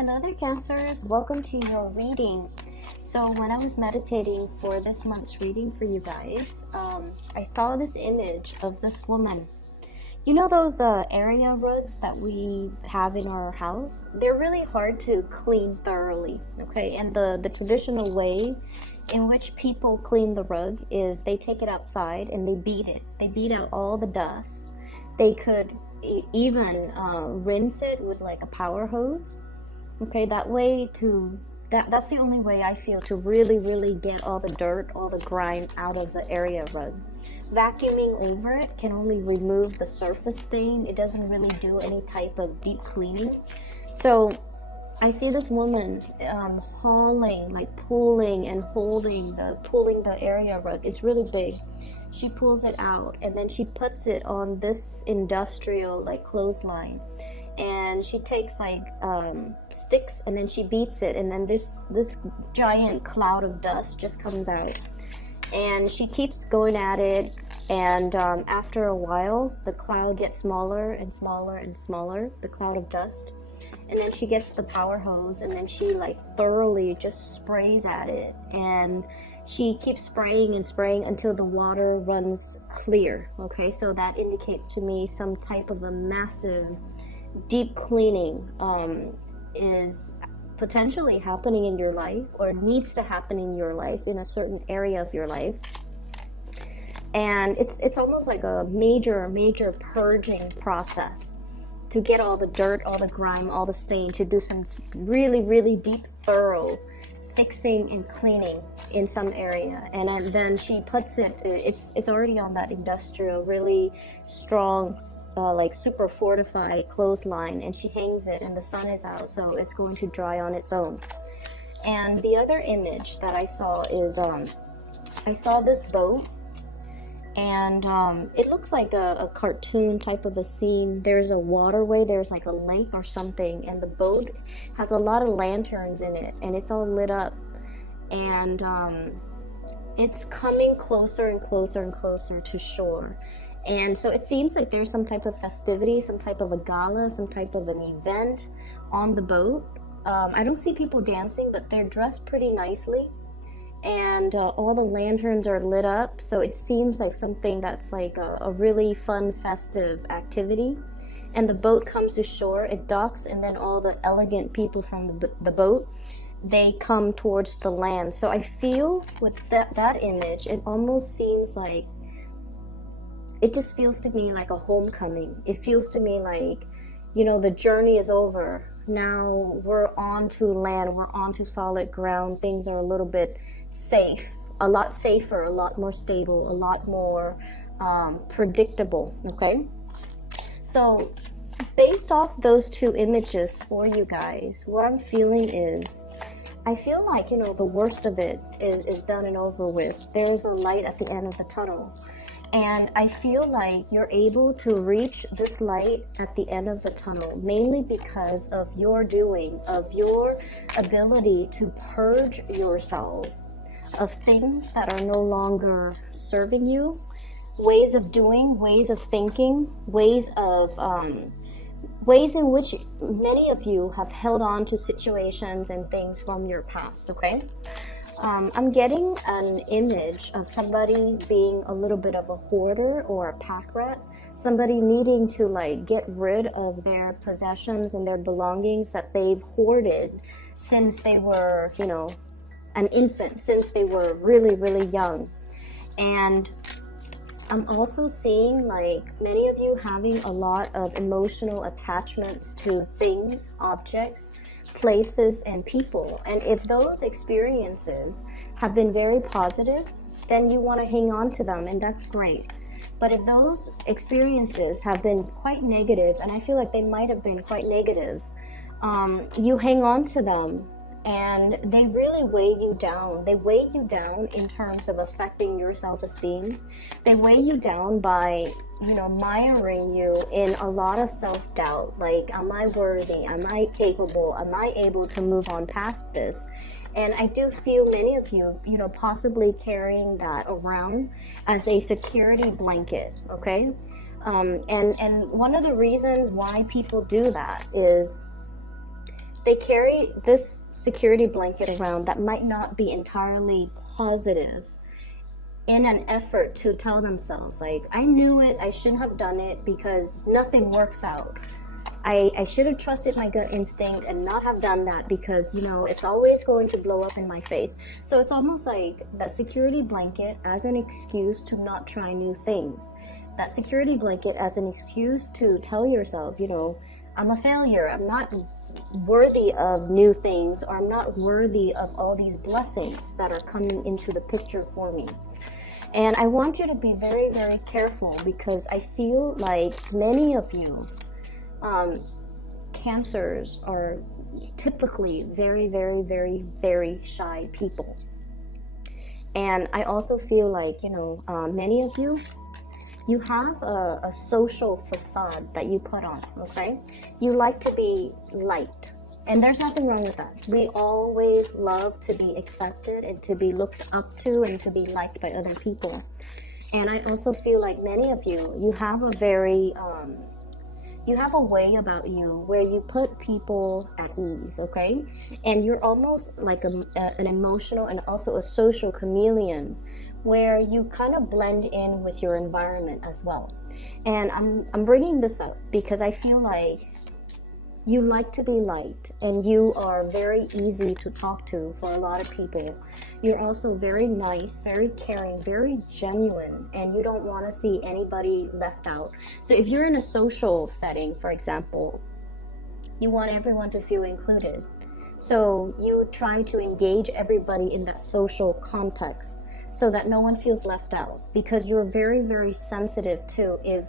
Hello there, Cancers. Welcome to your reading. So when I was meditating for this month's reading for you guys, I saw this image of this woman. You know those area rugs that we have in our house? They're really hard to clean thoroughly, okay? And the traditional way in which people clean the rug is they take it outside and they beat it. They beat out all the dust. They could even rinse it with like a power hose. Okay, that's the only way I feel to really get all the dirt, all the grime out of the area rug. Vacuuming over it can only remove the surface stain. It doesn't really do any type of deep cleaning. So I see this woman hauling, like pulling and pulling the area rug. It's really big. She pulls it out and then she puts it on this industrial like clothesline. And she takes like sticks and then she beats it, and then this giant cloud of dust just comes out, and she keeps going at it, and after a while the cloud gets smaller and smaller and smaller, the cloud of dust, and then she gets the power hose and then she like thoroughly just sprays at it, and she keeps spraying and spraying until the water runs clear. Okay, so that indicates to me some type of a massive deep cleaning is potentially happening in your life, or needs to happen in your life, in a certain area of your life. And it's almost like a major purging process to get all the dirt, all the grime, all the stain, to do some really deep, thorough fixing and cleaning in some area. And then she puts it's already on that industrial really strong like super fortified clothesline, and she hangs it, and the sun is out, so it's going to dry on its own. And the other image that I saw is I saw this boat, and it looks like a cartoon type of a scene. There's a waterway, there's like a lake or something, and the boat has a lot of lanterns in it, and it's all lit up, and it's coming closer and closer and closer to shore. And so it seems like there's some type of festivity, some type of a gala, some type of an event on the boat. I don't see people dancing, but they're dressed pretty nicely, and all the lanterns are lit up, so it seems like something that's like a really fun festive activity. And the boat comes to shore, it docks, and then all the elegant people from the boat, they come towards the land. So I feel with that image, it almost seems like, it just feels to me like a homecoming. It feels to me like, you know, the journey is over. Now we're on to land, we're on to solid ground. Things are a little bit safe, a lot safer, a lot more stable, a lot more predictable. Okay, so based off those two images for you guys, what I'm feeling is, I feel like, you know, the worst of it is done and over with. There's a light at the end of the tunnel. And I feel like you're able to reach this light at the end of the tunnel, mainly because of your doing, of your ability to purge yourself of things that are no longer serving you, ways of doing, ways of thinking, ways in which many of you have held on to situations and things from your past. Okay, I'm getting an image of somebody being a little bit of a hoarder or a pack rat, somebody needing to like get rid of their possessions and their belongings that they've hoarded since they were, you know, an infant, since they were really young. And I'm also seeing like many of you having a lot of emotional attachments to things, objects, places, and people. And if those experiences have been very positive, then you want to hang on to them, and that's great. But if those experiences have been quite negative, and I feel like they might have been quite negative, you hang on to them, and they really weigh you down. They weigh you down in terms of affecting your self-esteem. They weigh you down by, you know, miring you in a lot of self-doubt. Like, am I worthy? Am I capable? Am I able to move on past this? And I do feel many of you, you know, possibly carrying that around as a security blanket, okay? And one of the reasons why people do that is they carry this security blanket around that might not be entirely positive, in an effort to tell themselves, like, I knew it, I shouldn't have done it because nothing works out. I should have trusted my gut instinct and not have done that because, you know, it's always going to blow up in my face. So it's almost like that security blanket as an excuse to not try new things. That security blanket as an excuse to tell yourself, you know, I'm a failure, I'm not worthy of new things, or I'm not worthy of all these blessings that are coming into the picture for me. And I want you to be very, very careful, because I feel like many of you, Cancers are typically very, very, very, very shy people. And I also feel like, you know, many of you, you have a social facade that you put on, okay? You like to be liked, and there's nothing wrong with that. We always love to be accepted and to be looked up to and to be liked by other people. And I also feel like many of you, you have a very, you have a way about you where you put people at ease, okay? And you're almost like an emotional and also a social chameleon, where you kind of blend in with your environment as well. And I'm bringing this up because I feel like you like to be liked, and you are very easy to talk to for a lot of people. You're also very nice, very caring, very genuine, and you don't want to see anybody left out. So if you're in a social setting, for example, you want everyone to feel included. So you try to engage everybody in that social context so that no one feels left out, because you're very, very sensitive to if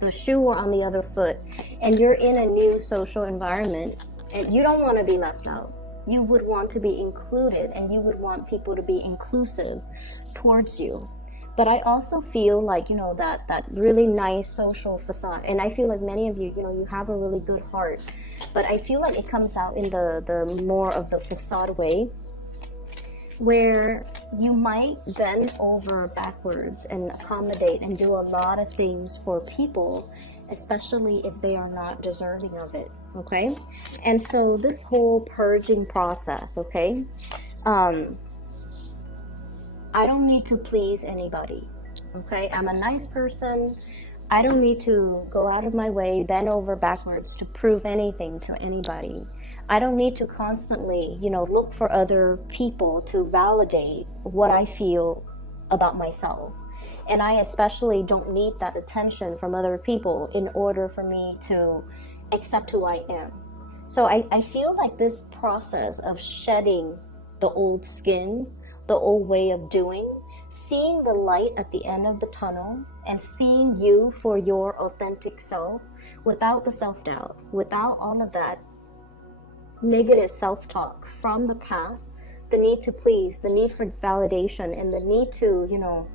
the shoe were on the other foot and you're in a new social environment and you don't want to be left out. You would want to be included, and you would want people to be inclusive towards you. But I also feel like, you know, that really nice social facade, and I feel like many of you, you know, you have a really good heart, but I feel like it comes out in the more of the facade way, where you might bend over backwards and accommodate and do a lot of things for people, especially if they are not deserving of it, okay? And so this whole purging process, okay, I don't need to please anybody, okay? I'm a nice person. I don't need to go out of my way, bend over backwards to prove anything to anybody. I don't need to constantly, you know, look for other people to validate what I feel about myself. And I especially don't need that attention from other people in order for me to accept who I am. So I feel like this process of shedding the old skin, the old way of doing, seeing the light at the end of the tunnel, and seeing you for your authentic self without the self-doubt, without all of that negative self-talk from the past, the need to please, the need for validation, and the need to, you know,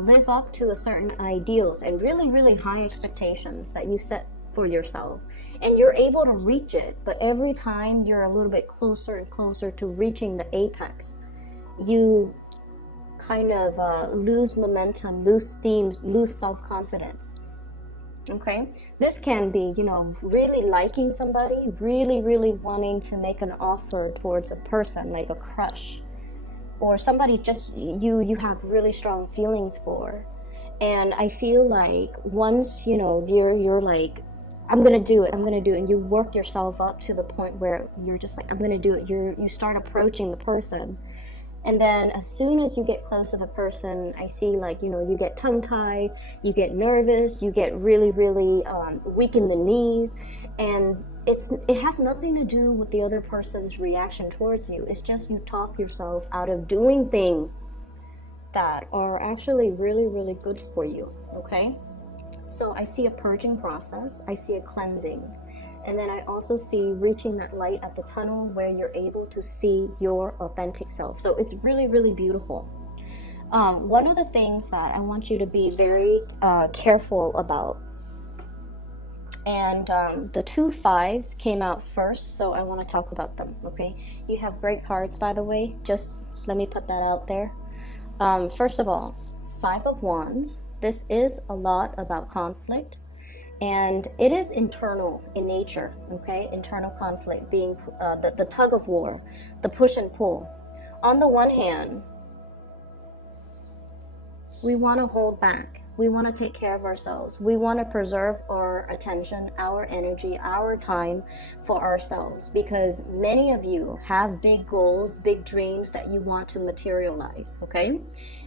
live up to a certain ideals and really, really high expectations that you set for yourself. And you're able to reach it, but every time you're a little bit closer and closer to reaching the apex, you kind of lose momentum, lose steam, lose self-confidence. Okay, this can be, you know, really liking somebody, really, really wanting to make an offer towards a person, like a crush, or somebody just you have really strong feelings for. And I feel like once, you know, you're like, I'm gonna do it, and you work yourself up to the point where you're just like, I'm gonna do it. You start approaching the person. And then as soon as you get close to the person, I see, like, you know, you get tongue-tied, you get nervous, you get really, really weak in the knees. And it has nothing to do with the other person's reaction towards you. It's just you talk yourself out of doing things that are actually really, really good for you, okay? So I see a purging process, I see a cleansing. And then I also see reaching that light at the tunnel where you're able to see your authentic self. So it's really, really beautiful. One of the things that I want you to be very careful about, and the 2 5s came out first, so I want to talk about them, okay? You have great cards, by the way. Just let me put that out there. First of all, 5 of Wands. This is a lot about conflict. And it is internal in nature, okay? Internal conflict being the tug of war, the push and pull. On the one hand, we want to hold back. We want to take care of ourselves. We want to preserve our attention, our energy, our time for ourselves, because many of you have big goals, big dreams that you want to materialize, okay?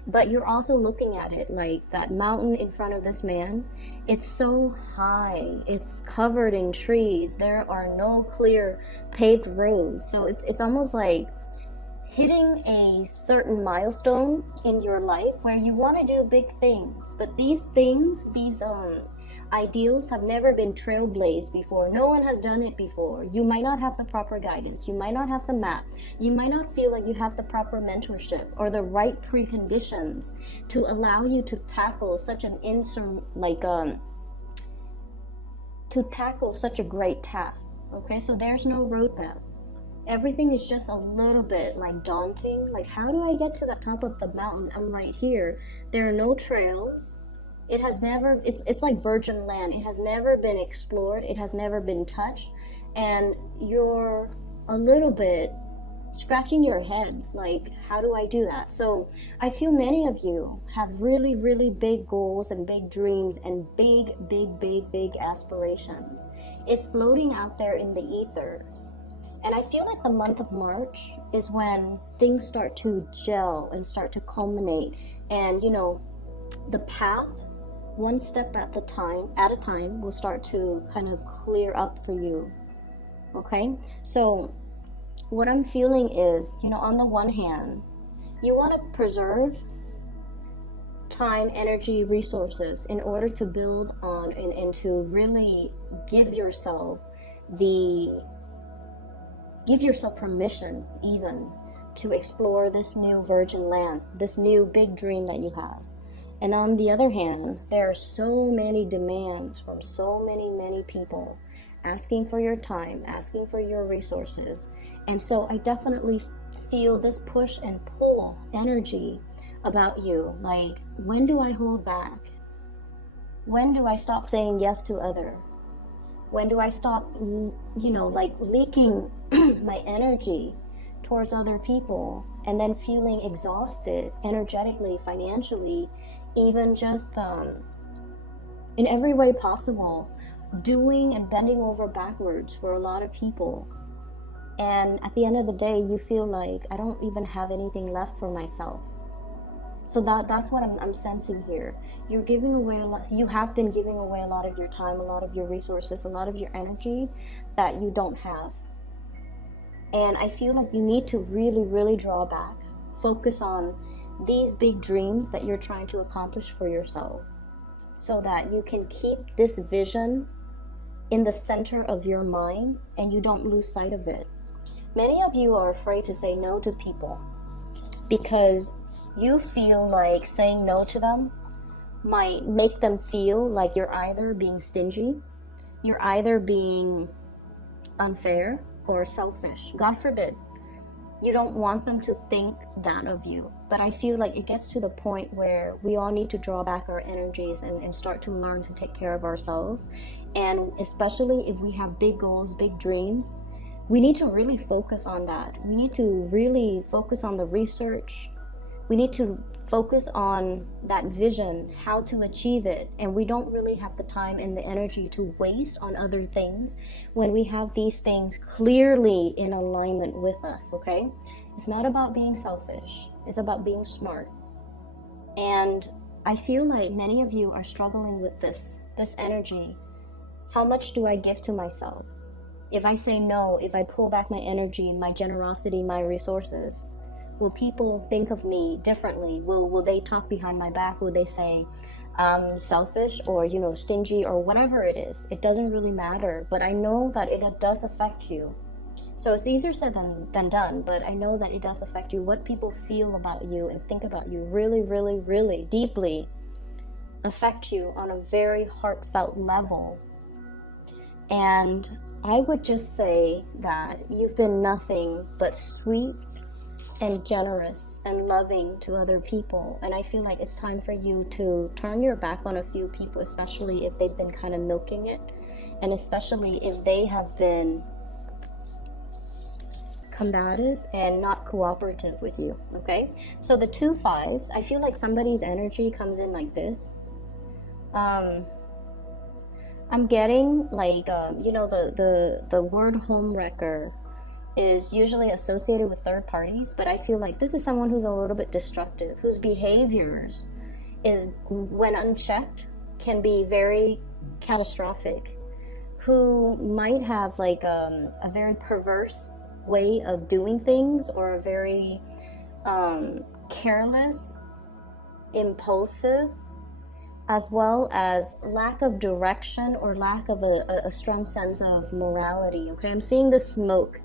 But you're also looking at it like that mountain in front of this man. It's so high. It's covered in trees. There are no clear paved roads. So it's almost like hitting a certain milestone in your life where you want to do big things, but these things, these ideals have never been trailblazed before. No one has done it before. You might not have the proper guidance. You might not have the map. You might not feel like you have the proper mentorship or the right preconditions to allow you to tackle such an to tackle such a great task. Okay, so there's no roadmap. Everything is just a little bit like daunting. Like, how do I get to the top of the mountain? I'm right here. There are no trails. It has never, it's like virgin land. It has never been explored. It has never been touched. And you're a little bit scratching your heads like, how do I do that? So I feel many of you have really, really big goals and big dreams and big aspirations. It's floating out there in the ethers. And I feel like the month of March is when things start to gel and start to culminate. And, you know, the path, one step at a time, will start to kind of clear up for you. Okay? So what I'm feeling is, you know, on the one hand, you want to preserve time, energy, resources in order to build on and to really give yourself permission even to explore this new virgin land, this new big dream that you have. And on the other hand, there are so many demands from so many people asking for your time, asking for your resources. And so I definitely feel this push and pull energy about you. Like, when do I hold back? When do I stop saying yes to other? When do I stop, like leaking my energy towards other people and then feeling exhausted energetically, financially, even just in every way possible, doing and bending over backwards for a lot of people. And at the end of the day, you feel like I don't even have anything left for myself. So that's what I'm sensing here. You're giving away a lot. You have been giving away a lot of your time, a lot of your resources, a lot of your energy that you don't have. And I feel like you need to really draw back. Focus on these big dreams that you're trying to accomplish for yourself, so that you can keep this vision in the center of your mind and you don't lose sight of it. Many of you are afraid to say no to people because you feel like saying no to them might make them feel like you're either being stingy, you're either being unfair or selfish. God forbid. You don't want them to think that of you. But I feel like it gets to the point where we all need to draw back our energies and start to learn to take care of ourselves. And especially if we have big goals, big dreams, we need to really focus on that. We need to really focus on the research. We need to focus on that vision, how to achieve it. And we don't really have the time and the energy to waste on other things when we have these things clearly in alignment with us, okay? It's not about being selfish. It's about being smart. And I feel like many of you are struggling with this energy. How much do I give to myself? If I say no, if I pull back my energy, my generosity, my resources, will people think of me differently? Will they talk behind my back? Will they say I'm selfish or, stingy or whatever it is? It doesn't really matter, but I know that it does affect you. So it's easier said than done, but I know that it does affect you. What people feel about you and think about you really deeply affect you on a very heartfelt level. And I would just say that you've been nothing but sweet, and generous and loving to other people. And I feel like it's time for you to turn your back on a few people, especially if they've been kind of milking it, and especially if they have been combative and not cooperative with you. Okay, so the 2 5s, I feel like somebody's energy comes in like this. I'm getting like you know, the word homewrecker is usually associated with third parties, but I feel like this is someone who's a little bit destructive, whose behaviors is, when unchecked, can be very catastrophic, who might have like a very perverse way of doing things, or a very careless, impulsive, as well as lack of direction or lack of a strong sense of morality. Okay, I'm seeing the smoke,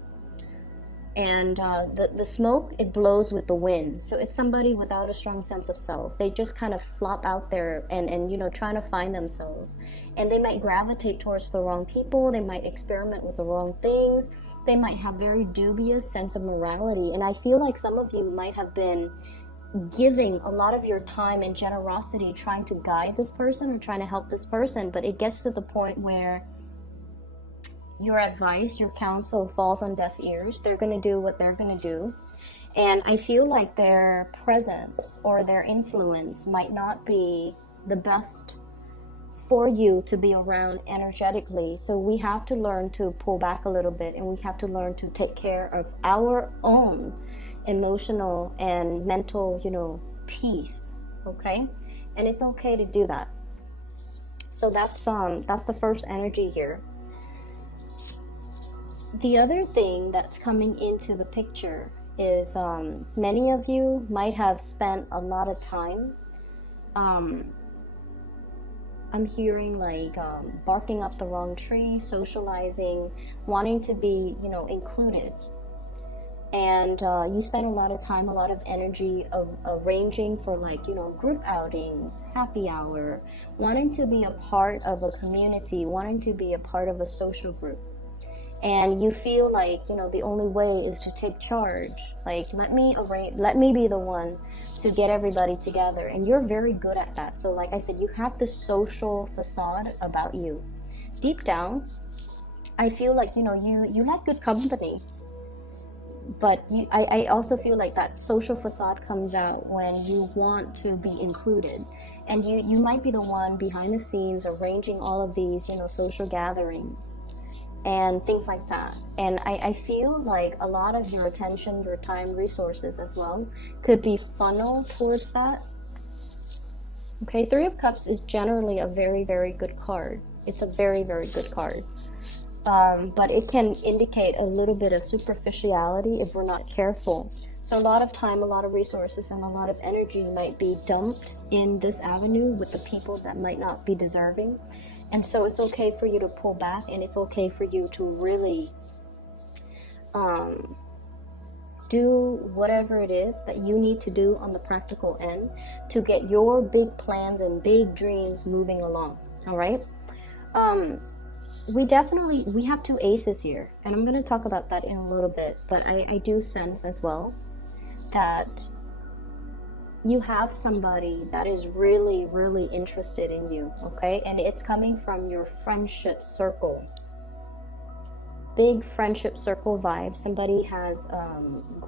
and the smoke, it blows with the wind. So it's somebody without a strong sense of self. They just kind of flop out there and you know, trying to find themselves, and they might gravitate towards the wrong people. They might experiment with the wrong things. They might have very dubious sense of morality. And I feel like some of you might have been giving a lot of your time and generosity trying to guide this person or trying to help this person, but it gets to the point where your advice, your counsel falls on deaf ears. They're going to do what they're going to do, and I feel like their presence or their influence might not be the best for you to be around energetically. So we have to learn to pull back a little bit, and we have to learn to take care of our own emotional and mental, you know, peace. Okay, and it's okay to do that. So that's the first energy here. The other thing that's coming into the picture is many of you might have spent a lot of time, I'm hearing like barking up the wrong tree, socializing, wanting to be, you know, included. And you spend a lot of time, a lot of energy arranging for, like, you know, group outings, happy hour, wanting to be a part of a community, wanting to be a part of a social group. And you feel like, you know, the only way is to take charge. Like, let me be the one to get everybody together. And you're very good at that. So like I said, you have this social facade about you. Deep down, I feel like, you know, you like good company. But I also feel like that social facade comes out when you want to be included. And you might be the one behind the scenes arranging all of these, you know, social gatherings and things like that. And I feel like a lot of your attention, your time, resources as well could be funneled towards that. Okay, 3 of Cups is generally a very, very good card. It's a very, very good card. But it can indicate a little bit of superficiality if we're not careful. So a lot of time, a lot of resources, and a lot of energy might be dumped in this avenue with the people that might not be deserving. And so it's okay for you to pull back, and it's okay for you to really do whatever it is that you need to do on the practical end to get your big plans and big dreams moving along. All right. We have 2 aces here, and I'm going to talk about that in a little bit, but I do sense as well that you have somebody that is really, really interested in you, okay? And it's coming from your friendship circle. Big friendship circle vibe. Somebody has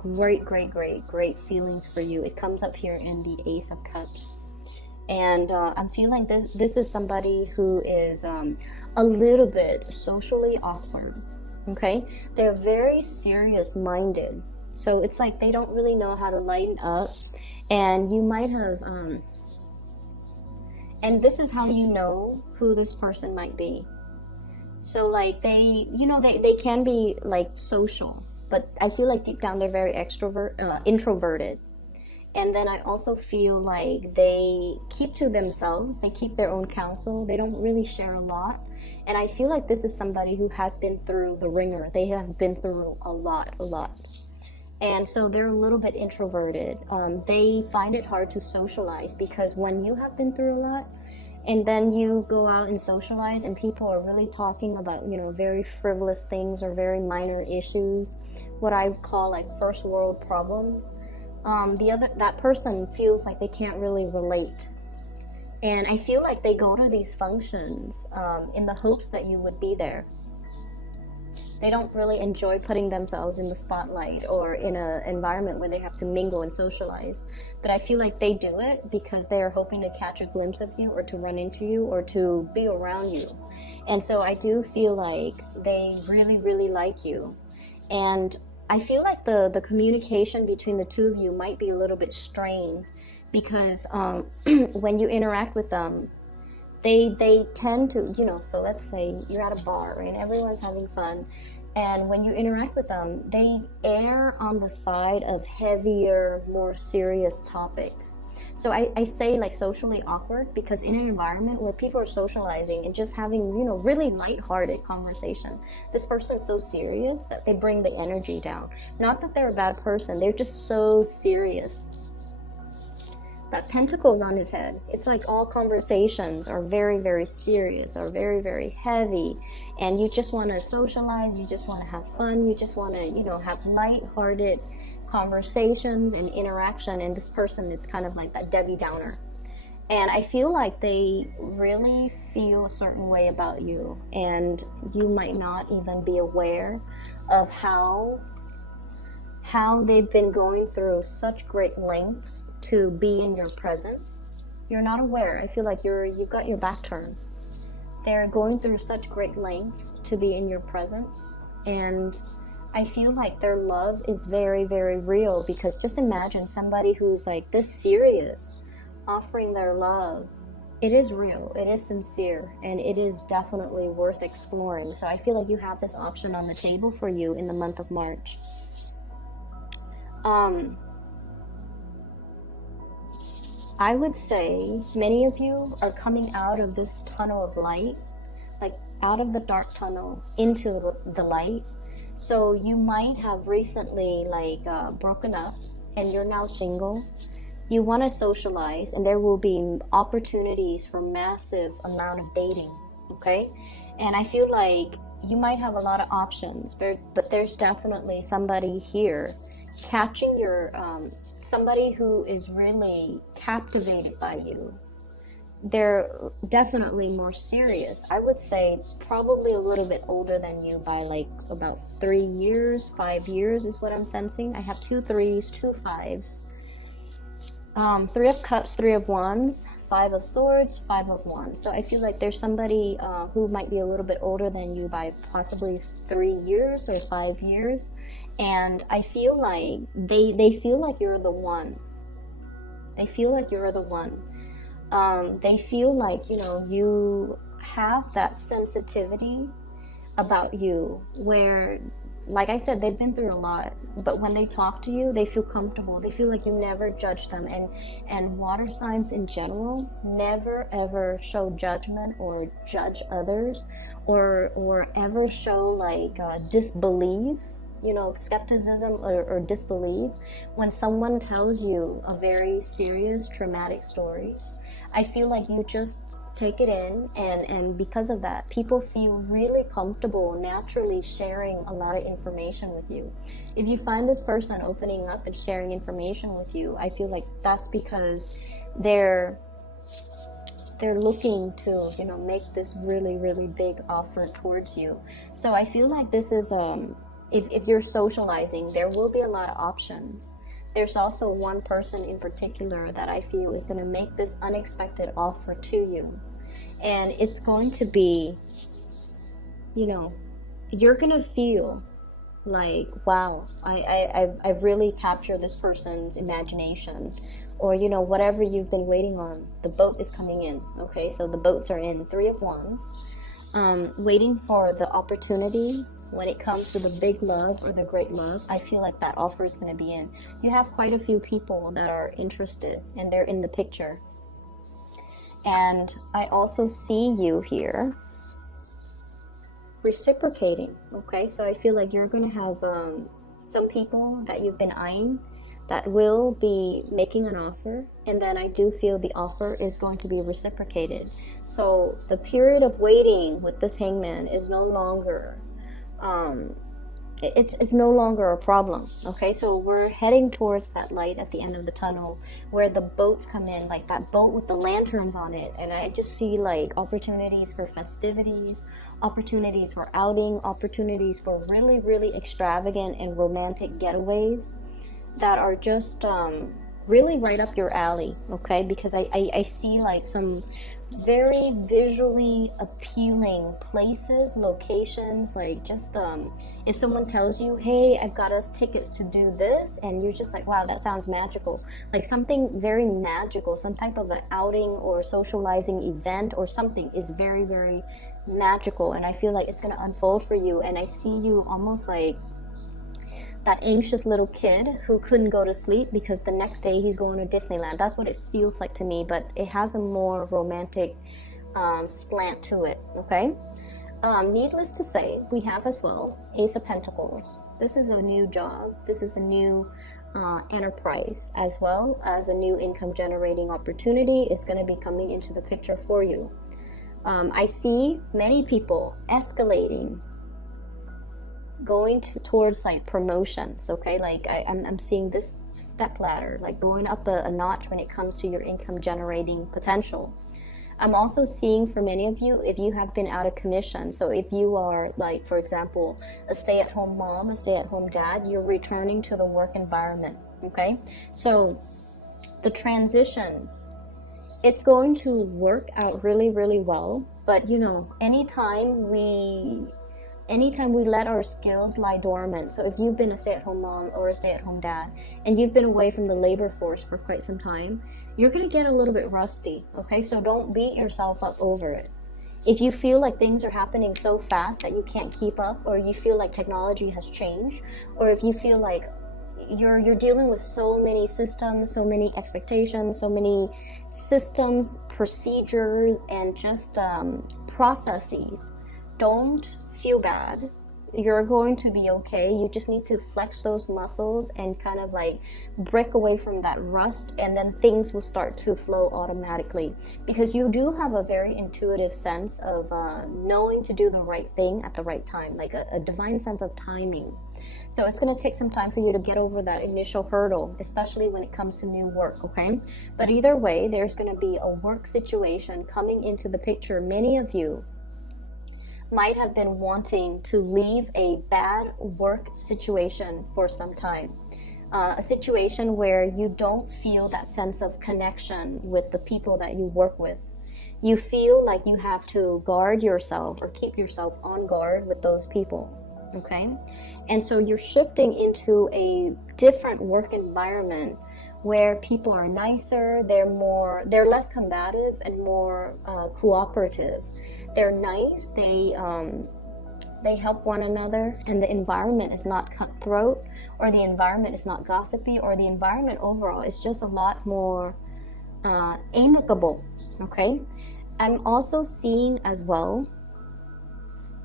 great feelings for you. It comes up here in the Ace of Cups. And I'm feeling this is somebody who is a little bit socially awkward, okay? They're very serious minded. So it's like they don't really know how to lighten up. And you might have, and this is how you know who this person might be. So like they can be like social, but I feel like deep down they're very introverted. And then I also feel like they keep to themselves. They keep their own counsel. They don't really share a lot. And I feel like this is somebody who has been through the ringer. They have been through a lot. And so they're a little bit introverted. They find it hard to socialize because when you have been through a lot and then you go out and socialize and people are really talking about, you know, very frivolous things or very minor issues, what I call like first world problems, that person feels like they can't really relate. And I feel like they go to these functions in the hopes that you would be there. They don't really enjoy putting themselves in the spotlight or in an environment where they have to mingle and socialize. But I feel like they do it because they are hoping to catch a glimpse of you, or to run into you, or to be around you. And so I do feel like they really, really like you. And I feel like the communication between the two of you might be a little bit strained, because when you interact with them, they tend to, so let's say you're at a bar, right, and everyone's having fun, and when you interact with them, they err on the side of heavier, more serious topics. So I say like socially awkward, because in an environment where people are socializing and just having, really lighthearted conversation, this person's so serious that they bring the energy down. Not that they're a bad person, they're just so serious. That pentacles on his head, it's like all conversations are very, very serious, or very, very heavy, and you just want to socialize, you just want to have fun, you just want to, have light-hearted conversations and interaction, and this person is kind of like that Debbie Downer. And I feel like they really feel a certain way about you, and you might not even be aware of how they've been going through such great lengths to be in your presence. You're not aware. I feel like you've got your back turned. They're going through such great lengths to be in your presence, and I feel like their love is very, very real, because just imagine somebody who's like this serious offering their love. It is real, it is sincere, and it is definitely worth exploring. So I feel like you have this option on the table for you in the month of March. I would say many of you are coming out of this tunnel of light, like out of the dark tunnel into the light. So you might have recently broken up and you're now single. You want to socialize, and there will be opportunities for massive amount of dating, okay? And I feel like you might have a lot of options, but there's definitely somebody here catching your somebody who is really captivated by you. They're definitely more serious. I would say probably a little bit older than you by like about 3 years, 5 years is what I'm sensing. I have 2 3s, 2 5s, 3 of cups, 3 of wands, 5 of swords, 5 of wands. So I feel like there's somebody who might be a little bit older than you by possibly 3 years or 5 years. And I feel like they feel like you're the one. They feel like you're the one. They feel like, you have that sensitivity about you where, like I said, they've been through a lot, but when they talk to you, they feel comfortable. They feel like you never judge them. And water signs in general never ever show judgment or judge others, or ever show disbelief, skepticism or disbelief. When someone tells you a very serious traumatic story, I feel like you just take it in, and because of that, people feel really comfortable naturally sharing a lot of information with you. If you find this person opening up and sharing information with you, I feel like that's because they're looking to make this really, really big offer towards you. So I feel like this is if you're socializing, there will be a lot of options. There's also one person in particular that I feel is going to make this unexpected offer to you. And it's going to be, you're going to feel like, wow, I've really captured this person's imagination. Or, whatever you've been waiting on, the boat is coming in. Okay, so the boats are in. 3 of wands. Waiting for the opportunity. When it comes to the big love or the great love, I feel like that offer is going to be in. You have quite a few people that are interested, and they're in the picture. And I also see you here reciprocating, okay? So I feel like you're going to have some people that you've been eyeing that will be making an offer, and then I do feel the offer is going to be reciprocated. So the period of waiting with this hangman is no longer it's no longer a problem. Okay, so we're heading towards that light at the end of the tunnel, where the boats come in, like that boat with the lanterns on it. And I just see like opportunities for festivities, opportunities for outing, opportunities for really, really extravagant and romantic getaways that are just really right up your alley. Okay, because I see like some very visually appealing places, locations, like just if someone tells you, hey, I've got us tickets to do this, and you're just like, wow, that sounds magical, like something very magical, some type of an outing or socializing event or something is very, very magical, and I feel like it's going to unfold for you. And I see you almost like that anxious little kid who couldn't go to sleep because the next day he's going to Disneyland. That's what it feels like to me, but it has a more romantic slant to it. Okay, needless to say, we have as well Ace of Pentacles. This is a new job, this is a new enterprise, as well as a new income generating opportunity. It's going to be coming into the picture for you. I see many people escalating, going towards like promotions. Okay, like I'm seeing this step ladder, like going up a notch when it comes to your income generating potential. I'm also seeing for many of you, if you have been out of commission, so if you are like, for example, a stay-at-home mom, a stay-at-home dad, you're returning to the work environment. Okay, so the transition, it's going to work out really, really well. But you know, anytime we let our skills lie dormant, so if you've been a stay-at-home mom or a stay-at-home dad and you've been away from the labor force for quite some time, you're going to get a little bit rusty. Okay, so don't beat yourself up over it. If you feel like things are happening so fast that you can't keep up, or you feel like technology has changed, or if you feel like you're dealing with so many systems, so many expectations, so many systems, procedures, and just processes, don't feel bad. You're going to be okay. You just need to flex those muscles and kind of like break away from that rust, and then things will start to flow automatically, because you do have a very intuitive sense of knowing to do the right thing at the right time, like a divine sense of timing. So it's going to take some time for you to get over that initial hurdle, especially when it comes to new work. Okay, but either way, there's going to be a work situation coming into the picture. Many of you might have been wanting to leave a bad work situation for some time. A situation where you don't feel that sense of connection with the people that you work with. You feel like you have to guard yourself or keep yourself on guard with those people. Okay? And so you're shifting into a different work environment where people are nicer, they're less combative and more cooperative. They're nice, they help one another, and the environment is not cutthroat, or the environment is not gossipy, or the environment overall is just a lot more amicable. Okay, I'm also seeing as well,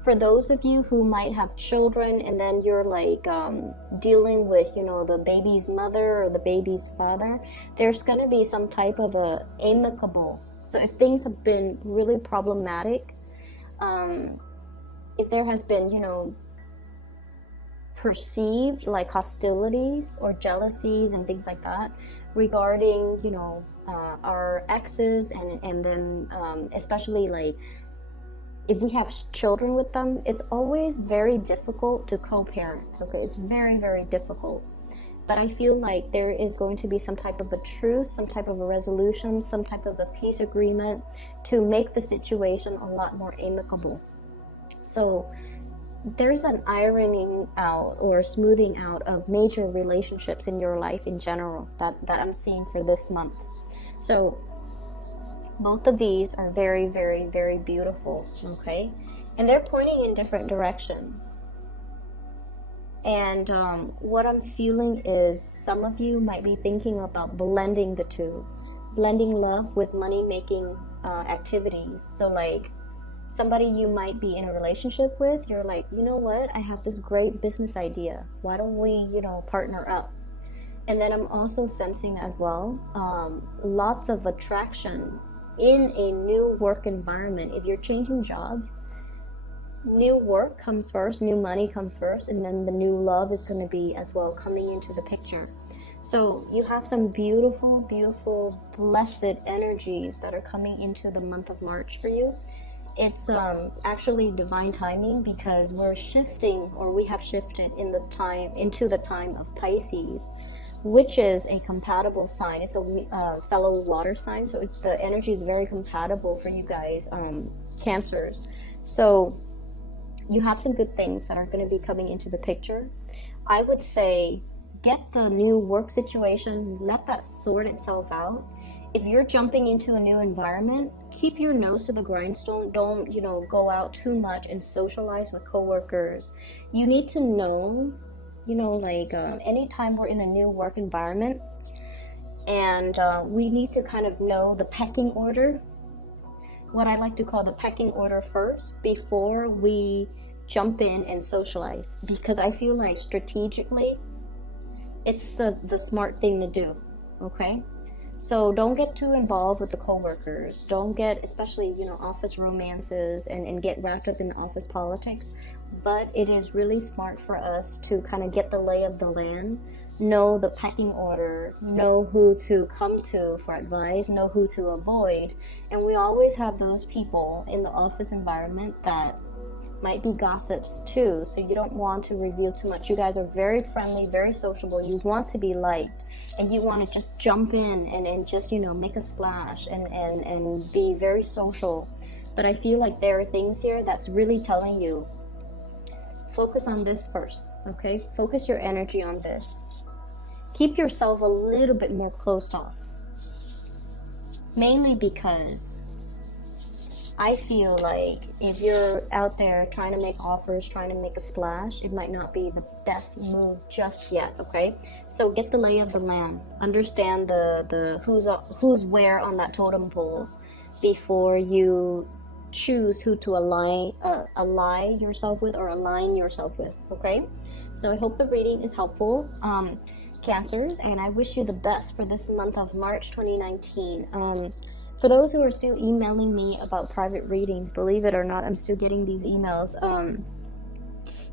for those of you who might have children and then you're like dealing with, you know, the baby's mother or the baby's father, there's going to be some type of a amicable. So if things have been really problematic, if there has been, you know, perceived like hostilities or jealousies and things like that regarding, you know, our exes, and then especially like if we have children with them, it's always very difficult to co-parent. Okay, it's very, very difficult. But I feel like there is going to be some type of a truce, some type of a resolution, some type of a peace agreement to make the situation a lot more amicable. So there's an ironing out or smoothing out of major relationships in your life in general that I'm seeing for this month. So both of these are very, very, very beautiful, okay? And they're pointing in different directions. And what I'm feeling is some of you might be thinking about blending the two. Blending love with money-making activities. So like somebody you might be in a relationship with, you're like, you know what? I have this great business idea. Why don't we, you know, partner up? And then I'm also sensing as well lots of attraction in a new work environment. If you're changing jobs, new work comes first, new money comes first, and then the new love is going to be as well coming into the picture. So you have some beautiful, beautiful, blessed energies that are coming into the month of March for you. It's actually divine timing, because we're shifting, or we have shifted into the time of Pisces, which is a compatible sign. It's a fellow water sign, so the energy is very compatible for you guys, Cancers. So you have some good things that are going to be coming into the picture. I would say get the new work situation, let that sort itself out. If you're jumping into a new environment, keep your nose to the grindstone. Don't, go out too much and socialize with coworkers. You need to know, anytime we're in a new work environment, and we need to kind of know the pecking order, what I like to call the pecking order first, before we jump in and socialize, because I feel like strategically it's the smart thing to do. Okay, so don't get too involved with the coworkers. Don't get, especially office romances, and get wrapped up in office politics. But it is really smart for us to kind of get the lay of the land, know the pecking order, know who to come to for advice, know who to avoid. And we always have those people in the office environment that might be gossips too, so you don't want to reveal too much. You guys are very friendly, very sociable. You want to be liked, and you want to just jump in and just make a splash and be very social. But I feel like there are things here that's really telling you, focus on this first. Okay, focus your energy on this. Keep yourself a little bit more closed off, mainly because I feel like if you're out there trying to make offers, trying to make a splash, it might not be the best move just yet. Okay, so get the lay of the land, understand the who's where on that totem pole before you choose who to ally yourself with or align yourself with. Okay, so I hope the reading is helpful, Cancers, and I wish you the best for this month of March 2019. For those who are still emailing me about private readings, believe it or not, I'm still getting these emails.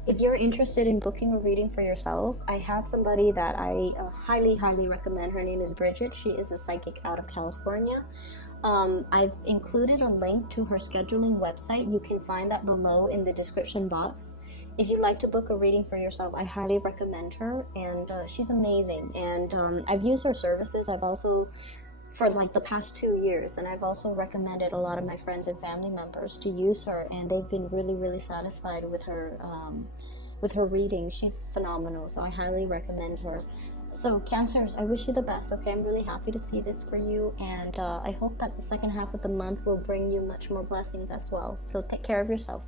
If you're interested in booking a reading for yourself, I have somebody that I highly, highly recommend. Her name is Bridget. She is a psychic out of California. I've included a link to her scheduling website. You can find that below in the description box. If you'd like to book a reading for yourself, I highly recommend her, and she's amazing. And I've used her services. I've also, for like the past 2 years, and I've also recommended a lot of my friends and family members to use her, and they've been really, really satisfied with her reading. She's phenomenal, so I highly recommend her. So Cancers, I wish you the best. Okay, I'm really happy to see this for you, and I hope that the second half of the month will bring you much more blessings as well. So take care of yourself.